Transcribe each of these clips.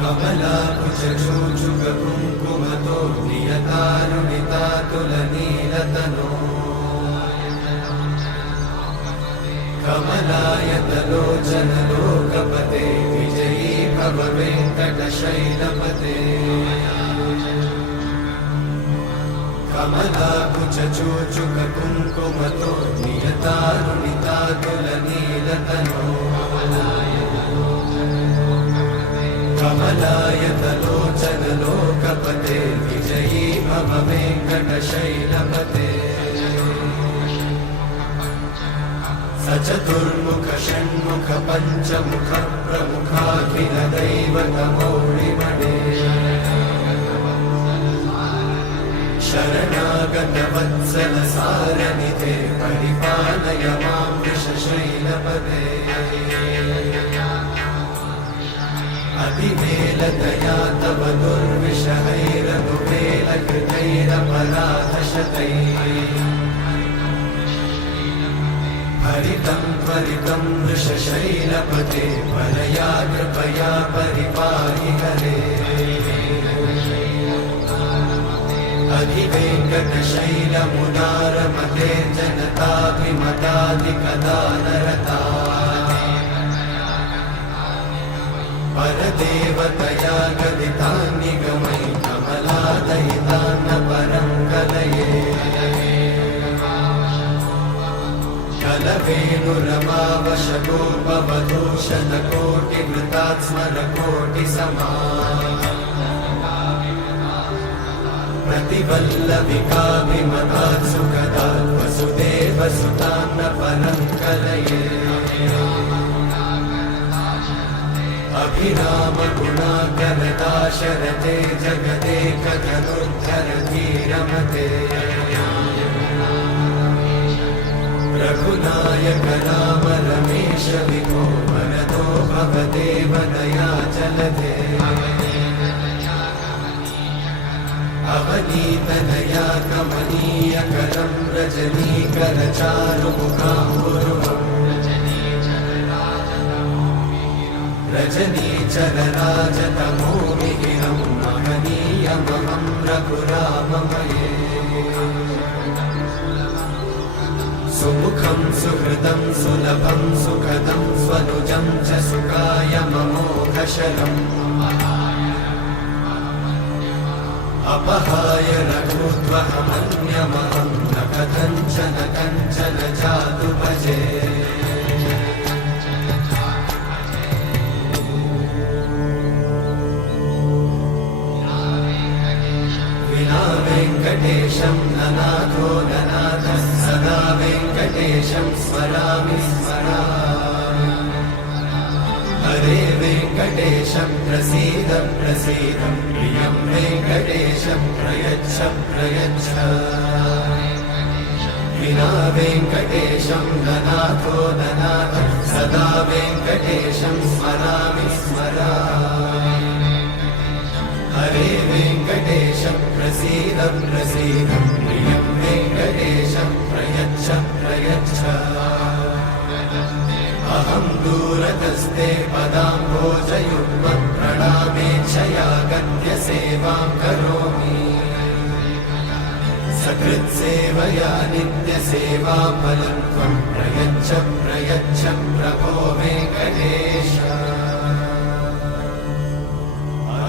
कमलाकुचूचुककुङ्कुमतो नियतारुणितातुलनीलतनो कमलायतलोचनलोकपते विजयी भव वेङ्कटशैलपते कमलाकुचूचुककुङ्कुमतो नियतारुणितातुलनीलतनो कमलायतलोचनलोकपते विजयी भव वेङ्कटशैलपते सचतुर्मुख षण्मुख पञ्चमुख प्रमुखाखिल दैवतमौळिमणे शरणागत वत्सल सारनिधे परिपालय मां वृषशैलपते अतिवेलतया तव दुर्विषहैरनुवेलकृतैरपराधशतैः हरितं त्वरितं वृषशैलपते परया कृपया परिपाहि हरे अधिवेङ्कटशैलमुदारमते जनताभिमताधिकदानरता परदेवतया गदितान्निगमै कमलादयितान्न परं कलये कलवेणुरमावशगोपवधूषणकोटिवृतात् स्मरकोटिसमा प्रतिवल्लविकाभिमतात् सुखदात् वसुदेवसुतान्न परं कलये अभिरामगुणाकरदाशरथे जगदेकधनुर्धरधीरमते रघुनायक राम रमेश विभो वरदो भवदेव दयाचलधे अवनीतनया कमनीयकरं रजनीकरचारुमुखाम्बुरुहम् रजनीचरराजतमोमिहिरं महनीयमहं रघुराममये सुमुखं सुहृदं सुलभं सुखदं स्वनुजं च सुखायममोघशरम् अपहाय रघुत्वहमन्यमहं न कथञ्चन कञ्चन जातु भजे विना वेङ्कटेशं ननाथो ननाथः सदा वेङ्कटेशं स्मरामि स्मरामि हरे वेङ्कटेशं प्रसीद प्रसीद प्रियं वेङ्कटेशं प्रयच्छ प्रयच्छ विना वेङ्कटेशं ननाथो ननाथः सदा वेङ्कटेशं स्मरामि स्मरामि हरे वेङ्कटेशं प्रसीद प्रसीद प्रियं वेङ्कटेशं प्रयच्छ प्रयच्छ अहं दूरतस्ते पदाम्भोजयुग्मं प्रणामेच्छया गद्य सेवां करोमि सकृत्सेवया नित्यसेवाफलं त्वं प्रयच्छ प्रयच्छ प्रभो वेङ्कटेश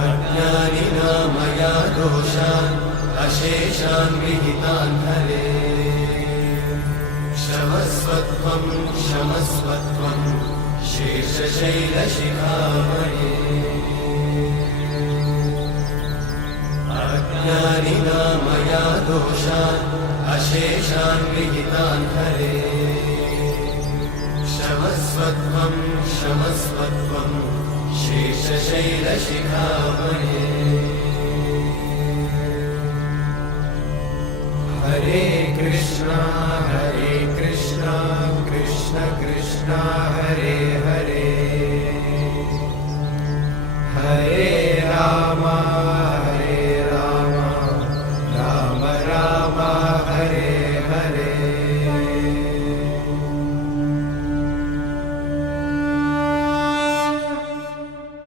अज्ञानिना मया दोषान् अशेषान् विहितान् हरे क्षमस्वत्वं क्षमस्वत्वं शेषशैलशिखामणे अज्ञानिना मया दोषान् अशेषान् विहितान् हरे क्षमस्वत्वं क्षमस्वत्वं शेषशैलशिखामणे हरे कृष्णा कृष्ण कृष्ण